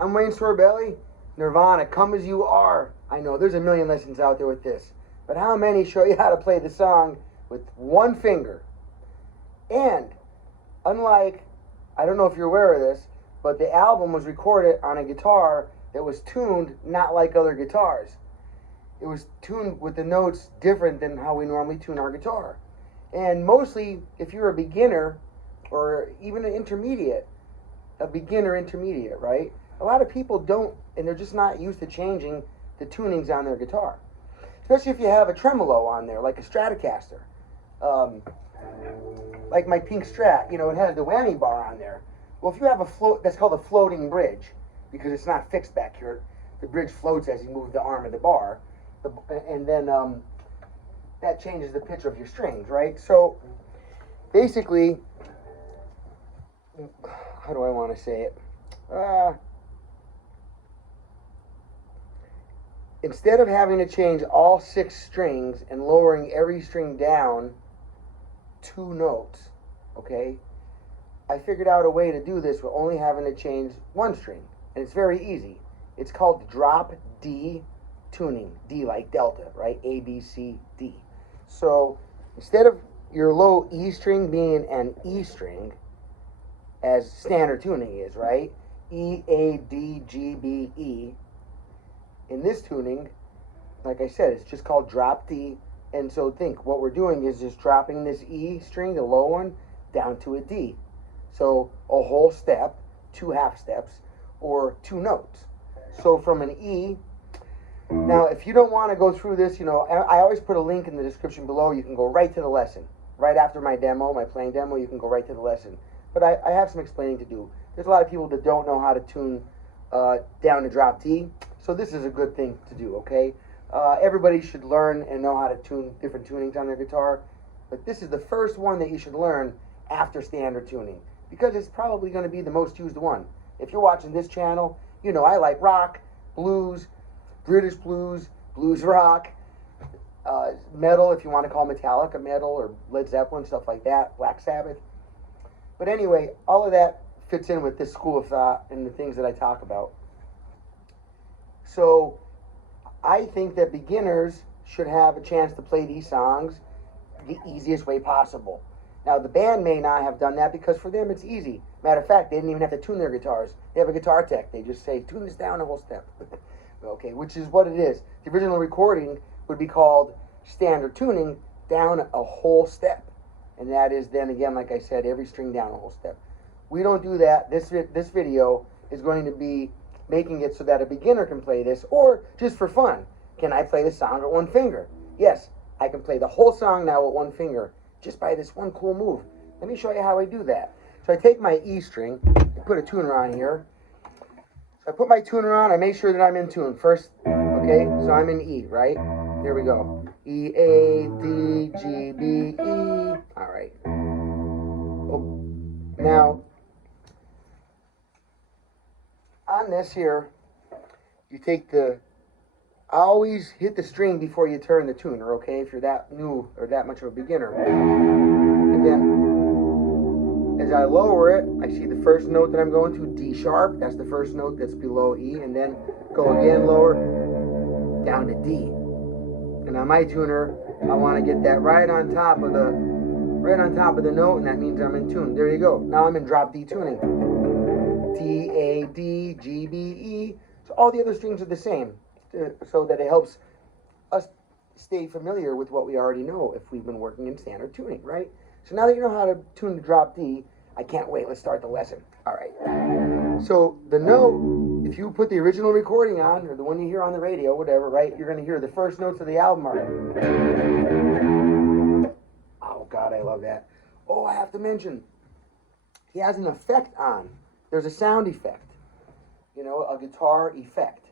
I'm Wayne Sorbelli. Nirvana, Come As You Are. I know there's a million lessons out there with this, but how many show you how to play the song with one finger? And unlike, I don't know if you're aware of this, but the album was recorded on a guitar that was tuned not like other guitars. It was tuned with the notes different than how we normally tune our guitar. And mostly, if you're a beginner or even an intermediate, right? A lot of people don't, and they're just not used to changing the tunings on their guitar. Especially if you have a tremolo on there, like a Stratocaster. Like my pink Strat, it has the whammy bar on there. Well, if you have a float, that's called a floating bridge, because it's not fixed back here. The bridge floats as you move the arm of the bar, and then that changes the pitch of your strings, right? So, basically, how do I want to say it? Instead of having to change all 6 strings and lowering every string down 2 notes, okay, I figured out a way to do this with only having to change 1 string, and it's very easy. It's called drop D tuning, D like Delta, right? A, B, C, D. So instead of your low E string being an E string, as standard tuning is, right? E, A, D, G, B, E. In this tuning, like I said, it's just called drop D. And so think, what we're doing is just dropping this E string, the low one, down to a D. So a whole step, 2 half steps, or 2 notes. So from an E, now if you don't want to go through this, I always put a link in the description below. You can go right to the lesson. Right after my demo, my playing demo, you can go right to the lesson. But I have some explaining to do. There's a lot of people that don't know how to tune down to drop D. So this is a good thing to do, okay? Everybody should learn and know how to tune different tunings on their guitar. But this is the first one that you should learn after standard tuning, because it's probably going to be the most used one. If you're watching this channel, I like rock, blues, British blues, blues rock, metal, if you want to call Metallica metal, or Led Zeppelin, stuff like that, Black Sabbath. But anyway, all of that fits in with this school of thought and the things that I talk about. So I think that beginners should have a chance to play these songs the easiest way possible. Now, the band may not have done that because for them it's easy. Matter of fact, they didn't even have to tune their guitars. They have a guitar tech. They just say, tune this down a whole step. Okay, which is what it is. The original recording would be called standard tuning, down a whole step. And that is then, again, like I said, every string down a whole step. We don't do that. This video is going to be making it so that a beginner can play this, or just for fun. Can I play the song with 1 finger? Yes, I can play the whole song now with 1 finger, just by this one cool move. Let me show you how I do that. So I take my E string, I put a tuner on here. So I put my tuner on, I make sure that I'm in tune first. Okay, so I'm in E, right? There we go. E, A, D, G, B, E. All right. Oh. Now, on this here, you take I always hit the string before you turn the tuner, okay, if you're that new or that much of a beginner. And then, as I lower it, I see the first note that I'm going to, D sharp. That's the first note that's below E. And then go again lower, down to D. And on my tuner, I want to get that right on top of the note, and that means I'm in tune. There you go. Now I'm in drop D tuning. D, A, D, G, B, E. So all the other strings are the same, so that it helps us stay familiar with what we already know if we've been working in standard tuning, right? So now that you know how to tune the drop D, I can't wait. Let's start the lesson. All right. So the note, if you put the original recording on, or the one you hear on the radio, whatever, right, you're going to hear the first notes of the album are. Oh, God, I love that. Oh, I have to mention, he has an effect on. There's a sound effect, you know, a guitar effect.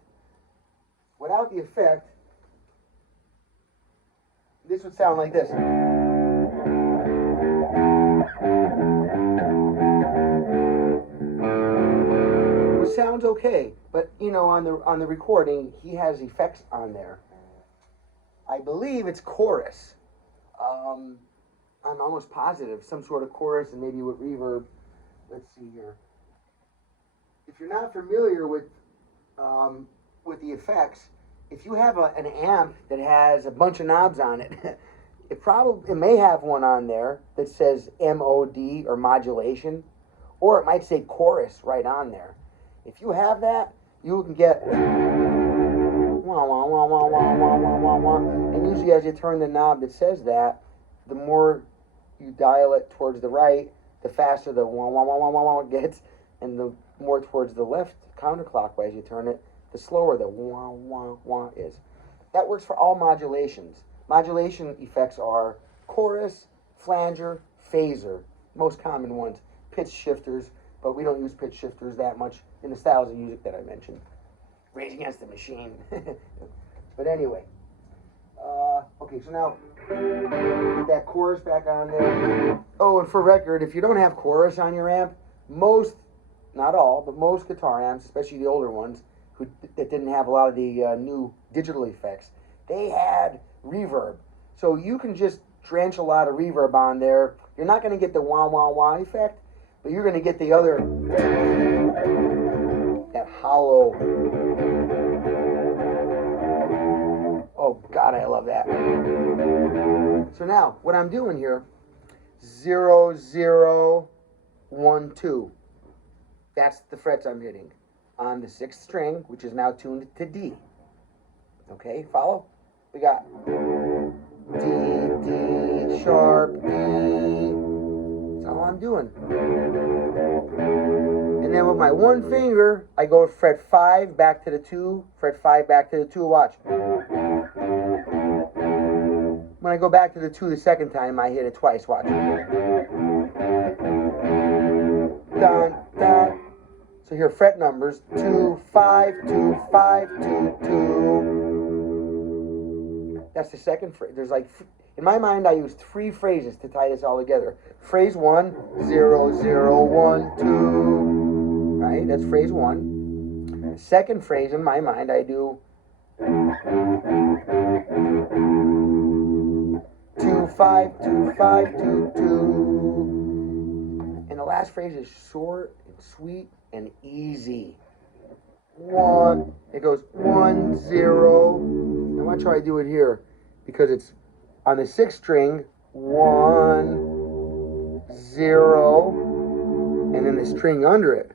Without the effect, this would sound like this. Which sounds okay, but you know, on the recording, he has effects on there. I believe it's chorus. I'm almost positive, some sort of chorus, and maybe with reverb. Let's see here. If you're not familiar with the effects, if you have an amp that has a bunch of knobs on it, it may have one on there that says MOD or modulation, or it might say chorus right on there. If you have that, you can get wah, wah, wah, wah, wah, wah, wah, wah, wah. And usually as you turn the knob that says that, the more you dial it towards the right, the faster the wah, wah, wah, wah, wah, wah gets, and the more towards the left, counterclockwise you turn it, the slower the wah, wah, wah is. That works for all modulations. Modulation effects are chorus, flanger, phaser, most common ones. Pitch shifters, but we don't use pitch shifters that much in the styles of music that I mentioned. Rage Against the Machine. But anyway, okay, so now get that chorus back on there. Oh, and for record, if you don't have chorus on your amp, most, not all, but most guitar amps, especially the older ones, that didn't have a lot of the new digital effects, they had reverb. So you can just drench a lot of reverb on there. You're not going to get the wah, wah, wah effect, but you're going to get the other, that hollow. Oh, God, I love that. So now, what I'm doing here, 0, 0, 1, 2. That's the frets I'm hitting on the 6th string, which is now tuned to D. Okay, follow? We got D, D, sharp, E. That's all I'm doing. And then with my one finger, I go fret 5 back to the 2, fret 5 back to the 2, watch. When I go back to the 2 the second time, I hit it twice, watch. Dun, dun. So here, fret numbers, 2, 5, 2, 5, 2, 2. That's the second phrase. There's like, in my mind, I used 3 phrases to tie this all together. Phrase 1, 0, 0, 1, 2. Right, that's phrase 1. Second phrase, in my mind, I do 2, 5, 2, 5, 2, 2. And the last phrase is short and sweet and easy. 1. It goes 1, 0. Now watch how I do it here, because it's on the 6th string. 1, 0, and then the string under it.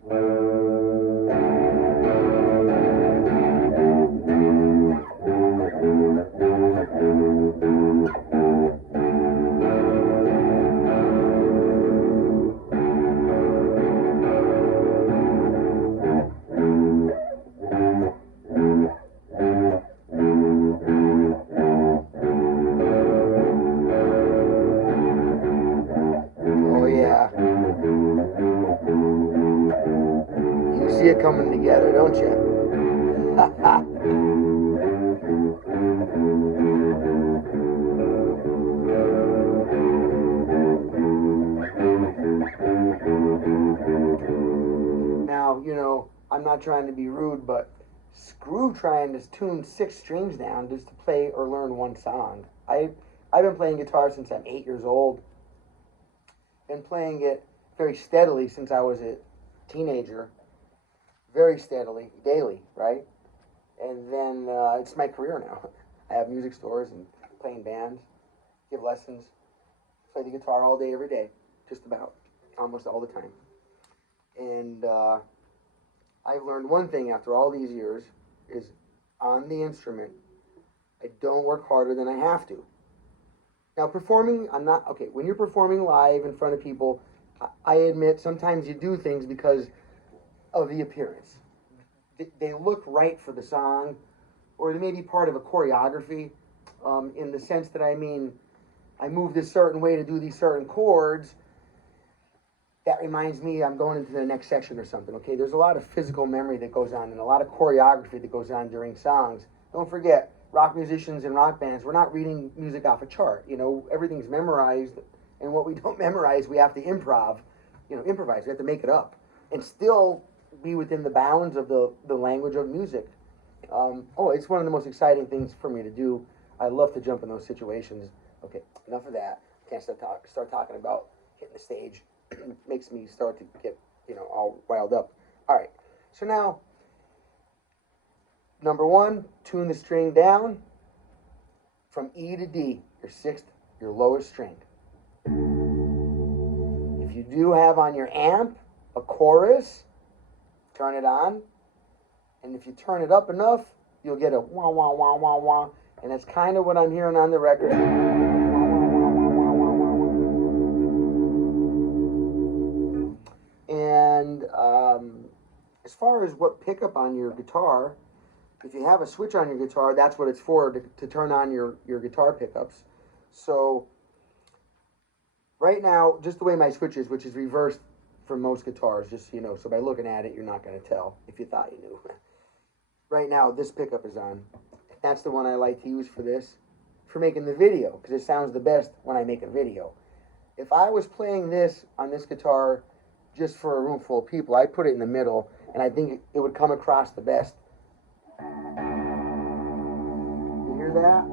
See it coming together, don't you? Now, you know, I'm not trying to be rude, but screw trying to tune 6 strings down just to play or learn one song. I've been playing guitar since I'm 8 years old. Been playing it very steadily since I was a teenager. Very steadily, daily, right? And then it's my career now. I have music stores and play in bands, give lessons, play the guitar all day, every day, just about, almost all the time. And I've learned one thing after all these years is on the instrument, I don't work harder than I have to. Now, performing, I'm not, okay, when you're performing live in front of people, I admit sometimes you do things because of the appearance. They look right for the song, or they may be part of a choreography, in the sense that, I mean, I move this certain way to do these certain chords. That reminds me I'm going into the next section or something, okay? There's a lot of physical memory that goes on and a lot of choreography that goes on during songs. Don't forget, rock musicians and rock bands, we're not reading music off a chart. You know, everything's memorized, and what we don't memorize, we have to improvise. We have to make it up and still be within the bounds of the language of music. It's one of the most exciting things for me to do. I love to jump in those situations. Okay, enough of that. Can't start talking about hitting the stage. It makes me start to get, all riled up. All right, so now, number one, tune the string down from E to D, your sixth, your lowest string. If you do have on your amp a chorus, turn it on, and if you turn it up enough, you'll get a wah, wah, wah, wah, wah, and that's kind of what I'm hearing on the record. And as far as what pickup on your guitar, if you have a switch on your guitar, that's what it's for, to turn on your guitar pickups. So right now, just the way my switch is, which is reversed for most guitars, just so you know. So by looking at it, you're not going to tell if you thought you knew. Right now, this pickup is on. That's the one I like to use for this, for making the video, because it sounds the best when I make a video. If I was playing this on this guitar just for a room full of people, I'd put it in the middle, and I think it would come across the best. You hear that?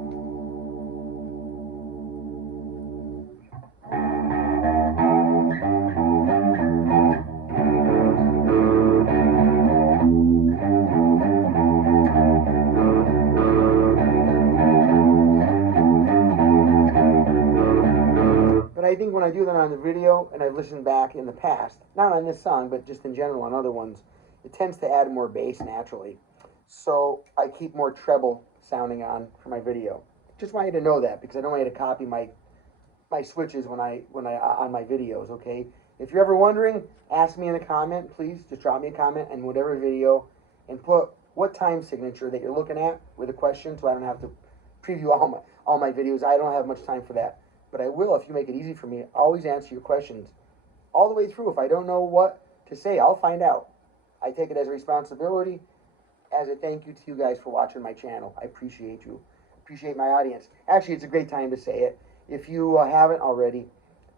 But I think when I do that on the video, and I've listened back in the past, not on this song, but just in general on other ones, it tends to add more bass naturally. So I keep more treble sounding on for my video. Just want you to know that, because I don't want you to copy my switches when I on my videos, okay? If you're ever wondering, ask me in a comment, please. Just drop me a comment in whatever video and put what time signature that you're looking at with a question, so I don't have to preview all my videos. I don't have much time for that. But I will, if you make it easy for me, always answer your questions all the way through. If I don't know what to say, I'll find out. I take it as a responsibility, as a thank you to you guys for watching my channel. I appreciate you. Appreciate my audience. Actually, it's a great time to say it. If you haven't already,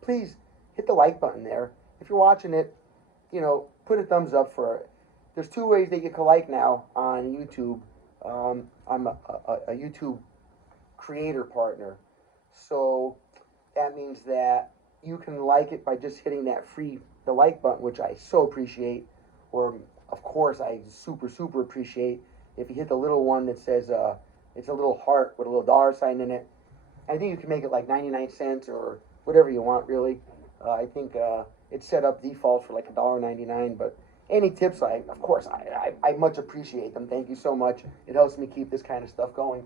please hit the like button there. If you're watching it, put a thumbs up for it. There's two ways that you can like now on YouTube. I'm a YouTube creator partner. So that means that you can like it by just hitting the like button, which I so appreciate. Or, of course, I super, super appreciate if you hit the little one that says, it's a little heart with a little dollar sign in it. I think you can make it like 99 cents or whatever you want, really. I think it's set up default for like $1.99, but any tips, of course, I much appreciate them. Thank you so much. It helps me keep this kind of stuff going.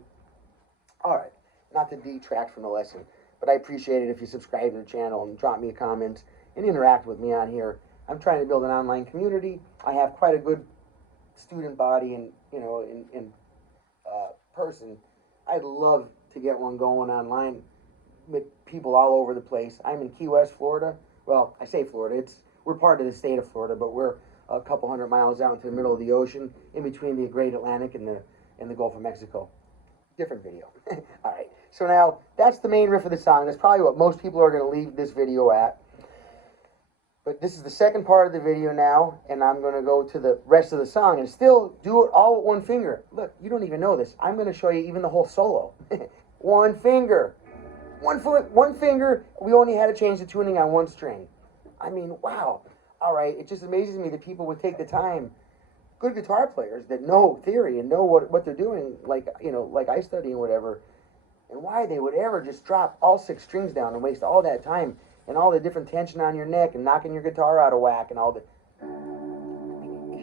All right, not to detract from the lesson, but I appreciate it if you subscribe to the channel and drop me a comment and interact with me on here. I'm trying to build an online community. I have quite a good student body and, in person. I'd love to get one going online with people all over the place. I'm in Key West, Florida. Well, I say Florida. We're part of the state of Florida, but we're a couple hundred miles out into the middle of the ocean, in between the Great Atlantic and the Gulf of Mexico. Different video. All right. So now, that's the main riff of the song. That's probably what most people are going to leave this video at. But this is the second part of the video now, and I'm going to go to the rest of the song and still do it all with one finger. Look, you don't even know this. I'm going to show you even the whole solo. One finger. One finger. We only had to change the tuning on one string. I mean, wow. All right. It just amazes me that people would take the time, good guitar players that know theory and know what they're doing, like I study and whatever, and why they would ever just drop all 6 strings down and waste all that time and all the different tension on your neck and knocking your guitar out of whack and all the...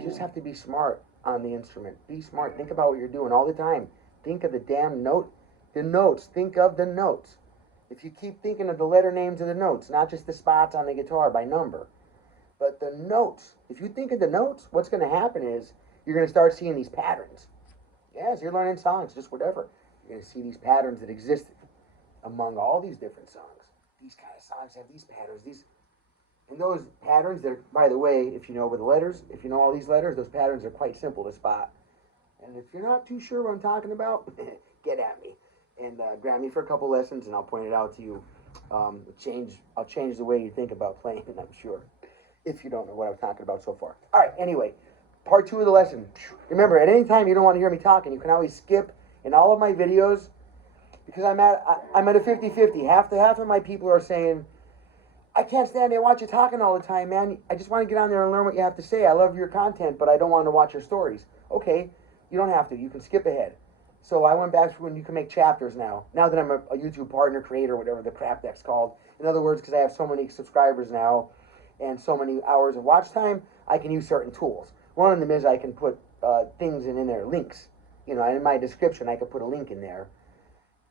just have to be smart on the instrument. Be smart. Think about what you're doing all the time. Think of the damn note. The notes. Think of the notes. If you keep thinking of the letter names of the notes, not just the spots on the guitar by number, but the notes. If you think of the notes, what's going to happen is you're going to start seeing these patterns. Yeah, as you're learning songs, just whatever. You're going to see these patterns that exist among all these different songs. These kind of songs have these patterns. And those patterns, they're, by the way, if you know with the letters, if you know all these letters, those patterns are quite simple to spot. And if you're not too sure what I'm talking about, get at me. And grab me for a couple lessons, and I'll point it out to you. I'll change the way you think about playing, I'm sure, if you don't know what I'm talking about so far. All right, anyway, part 2 of the lesson. Remember, at any time you don't want to hear me talking, you can always skip in all of my videos, because I'm at a 50-50. Half of my people are saying, I can't stand there and watch you talking all the time, man. I just want to get on there and learn what you have to say. I love your content, but I don't want to watch your stories. Okay, you don't have to. You can skip ahead. So I went back to when you can make chapters now. Now that I'm a YouTube partner, creator, whatever the crap that's called. In other words, because I have so many subscribers now and so many hours of watch time, I can use certain tools. One of them is I can put things in there, links. You know, in my description, I could put a link in there.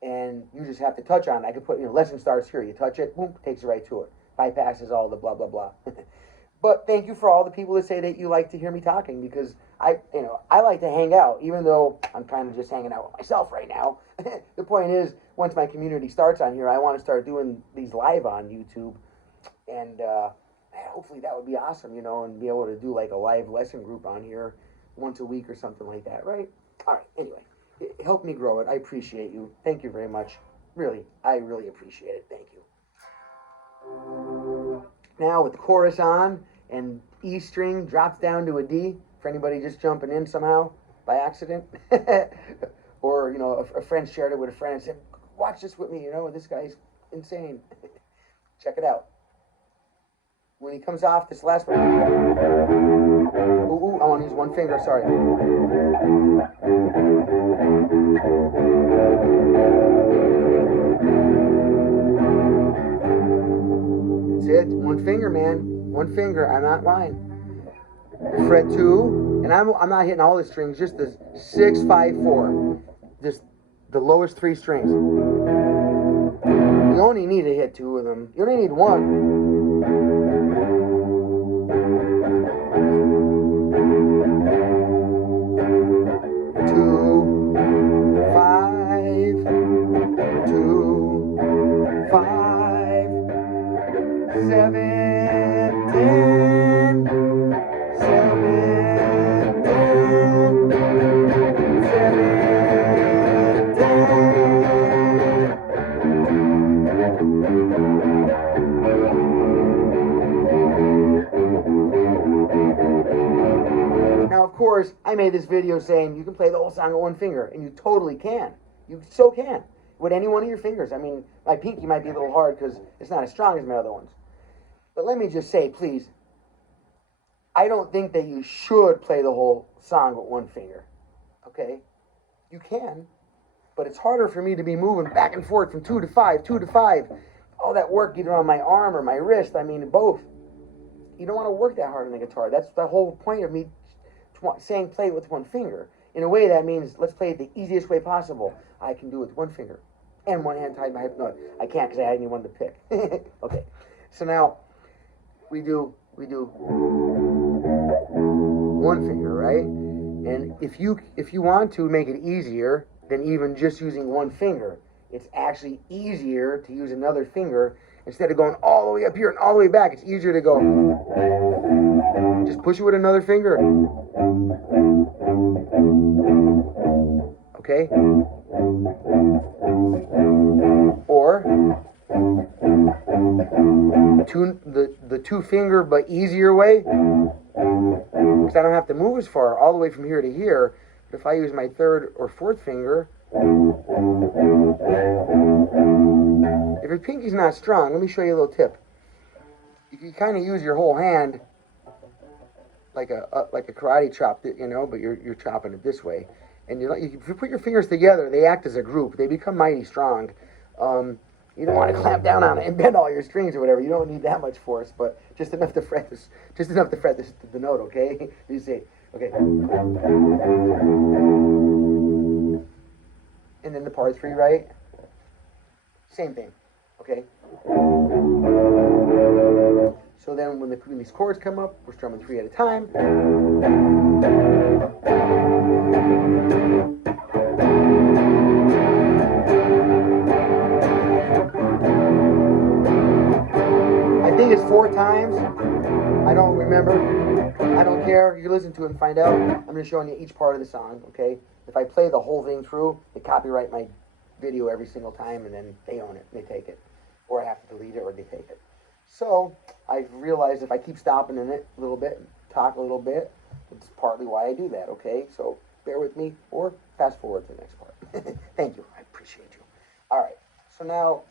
And you just have to touch on it. I could put, lesson starts here. You touch it, boom, takes you right to it. Bypasses all the blah, blah, blah. But thank you for all the people that say that you like to hear me talking, because I like to hang out, even though I'm kind of just hanging out with myself right now. The point is, once my community starts on here, I want to start doing these live on YouTube, and hopefully that would be awesome, and be able to do like a live lesson group on here once a week or something like that, right? All right, anyway, it helped me grow it. I appreciate you. Thank you very much. Really, I really appreciate it. Thank you. Now with the chorus on, and E string drops down to a D for anybody just jumping in somehow by accident. Or, a friend shared it with a friend and said, watch this with me, this guy's insane. Check it out. When he comes off this last one, ooh, I want to use one finger, sorry. That's it, one finger, man. One finger, I'm not lying. Fret 2, and I'm not hitting all the strings, just the 6, 5, 4. Just the lowest 3 strings. You only need to hit 2 of them. You only need 1. 2, 5, 2, 5, 7. 10, 7, 10, 7, 10. Now, of course, I made this video saying you can play the whole song with one finger, and you totally can. You so can. With any one of your fingers. I mean, my pinky might be a little hard because it's not as strong as my other ones. But let me just say, please, I don't think that you should play the whole song with one finger, okay? You can, but it's harder for me to be moving back and forth from 2 to 5, 2 to 5. All that work either on my arm or my wrist, I mean, both. You don't want to work that hard on the guitar. That's the whole point of me saying play it with one finger. In a way, that means let's play it the easiest way possible. I can do it with one finger and one hand tied behind my hip. No, I can't because I had anyone to pick. Okay, so now we do one finger, right? And if you want to make it easier than even just using one finger, it's actually easier to use another finger. Instead of going all the way up here and all the way back, it's easier to go. Just push it with another finger. Okay? Or the 2 finger but easier way, because I don't have to move as far all the way from here to here. But if I use my 3rd or 4th finger, if your pinky's not strong, let me show you a little tip. You kind of use your whole hand like a karate chop, but you're chopping it this way. And if you put your fingers together, they act as a group. They become mighty strong. You don't want to clamp down on it and bend all your strings or whatever. You don't need that much force, but just enough to fret the note, okay? You say Okay. And then the part 3, right? Same thing. Okay. So then when these chords come up, we're strumming 3 at a time. I think it's 4 times. I don't remember. I don't care. You listen to it and find out. I'm just showing you each part of the song, okay? If I play the whole thing through, they copyright my video every single time, and then they own it. They take it. Or I have to delete it, or they take it. So I've realized if I keep stopping in it a little bit, talk a little bit, it's partly why I do that, okay? So bear with me, or fast forward to the next part. Thank you. I appreciate you. All right. So now...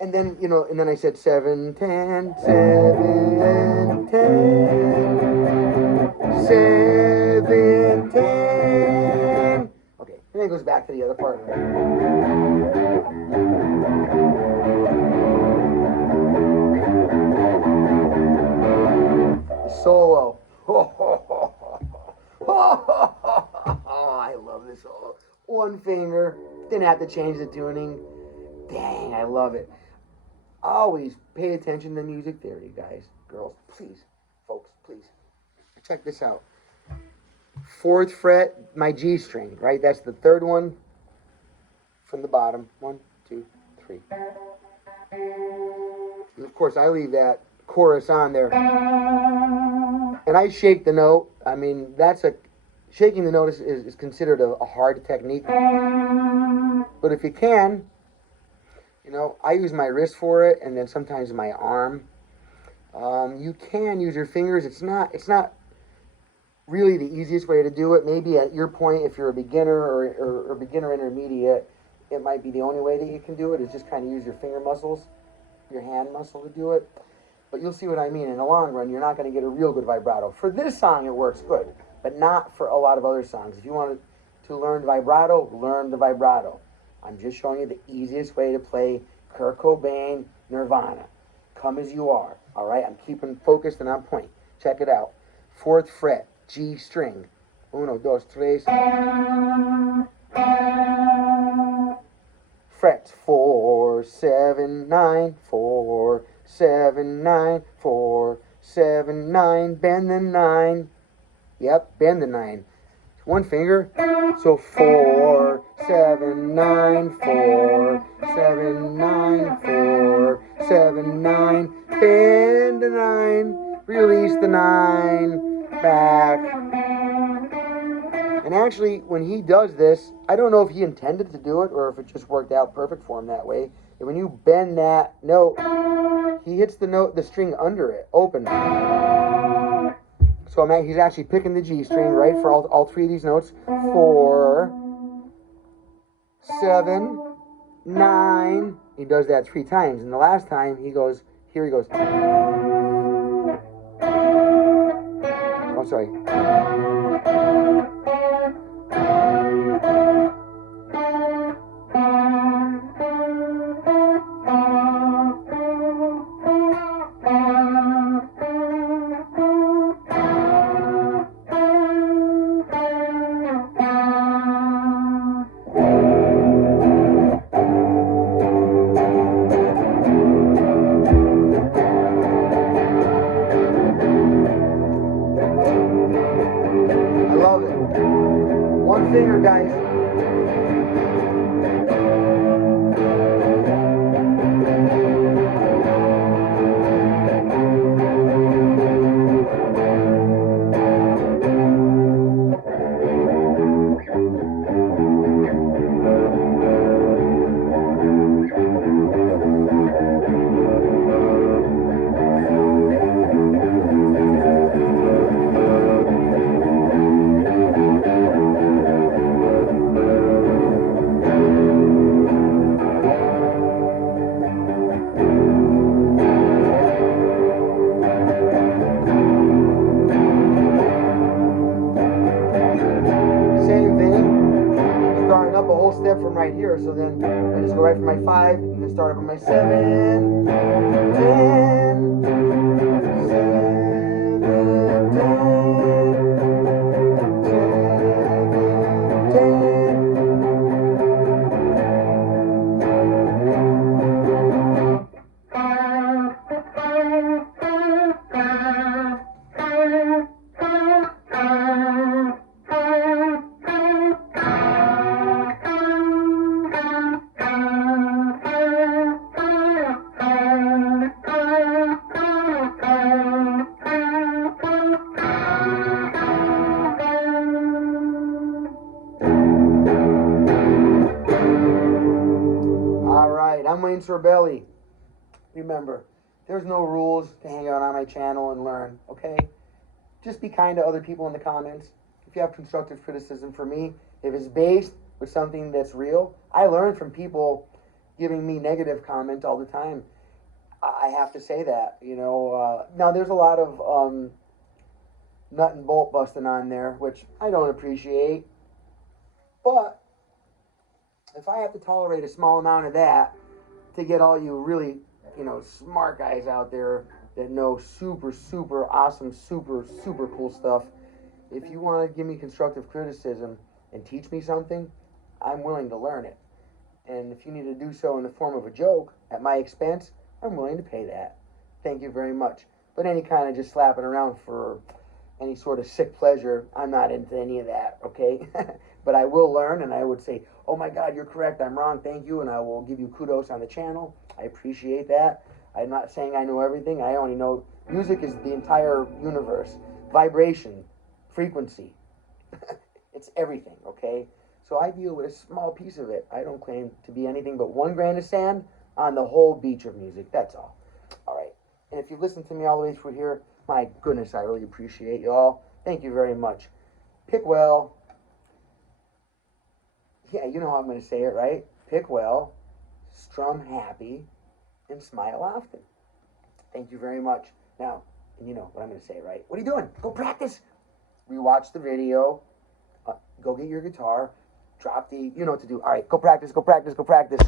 And then, you know, and then I said 7, 10, 7, 10, 7, 10. Okay, and then it goes back to the other part. The solo. Oh, I love this solo. One finger, didn't have to change the tuning. Dang, I love it. Always pay attention to music theory, guys, girls, please, folks, please. Check this out. 4th fret, my G string, right? That's the 3rd one from the bottom. 1, 2, 3. And of course, I leave that chorus on there. And I shake the note. I mean, shaking the note is considered a hard technique. But if you can, you know, I use my wrist for it, and then sometimes my arm. You can use your fingers. It's not really the easiest way to do it. Maybe at your point, if you're a beginner or beginner intermediate, it might be the only way that you can do it, is just kind of use your finger muscles, your hand muscle to do it. But you'll see what I mean. In the long run, you're not going to get a real good vibrato. For this song, it works good, but not for a lot of other songs. If you want to learn vibrato, learn the vibrato. I'm just showing you the easiest way to play Kurt Cobain, Nirvana. Come as you are. All right? I'm keeping focused and on point. Check it out. 4th fret, G string. 1, 2, 3. Frets 4, 7, 9, 4, 7, 9, 4, 7, 9. Bend the 9. Yep, bend the 9. One finger. So 4, 7, 9, 4, 7, 9, 4, 7, 9. Bend the 9. Release the 9. Back. And actually, when he does this, I don't know if he intended to do it or if it just worked out perfect for him that way. And when you bend that note, he hits the string under it, open. So he's actually picking the G string, right, for all 3 of these notes. 4, 7, 9. He does that 3 times. And the last time, here he goes. Oh, sorry. Finger, guys. Step from right here, so then I just go right from my 5 and then start up on my 7, 10, 7, 10. I'm Sorbelli. Remember, there's no rules to hang out on my channel and learn, okay? Just be kind to other people in the comments. If you have constructive criticism for me, if it's based with something that's real, I learn from people giving me negative comment all the time. I have to say that, you know. Now, there's a lot of nut and bolt busting on there, which I don't appreciate. But if I have to tolerate a small amount of that to get all you really, you know, smart guys out there that know super, super awesome, super, super cool stuff, if you want to give me constructive criticism and teach me something, I'm willing to learn it. And if you need to do so in the form of a joke at my expense, I'm willing to pay that. Thank you very much. But any kind of just slapping around for any sort of sick pleasure, I'm not into any of that, okay? But I will learn, and I would say, oh my God, you're correct, I'm wrong, thank you, and I will give you kudos on the channel. I appreciate that. I'm not saying I know everything. I only know music is the entire universe. Vibration, frequency. It's everything, okay? So I deal with a small piece of it. I don't claim to be anything but one grain of sand on the whole beach of music. That's all. All right. And if you've listened to me all the way through here, my goodness, I really appreciate you all. Thank you very much. Pick well. Yeah, you know how I'm going to say it, right? Pick well, strum happy, and smile often. Thank you very much. Now, and you know what I'm going to say, right? What are you doing? Go practice. Rewatch the video. Go get your guitar. Drop the, you know what to do. All right, go practice, go practice, go practice.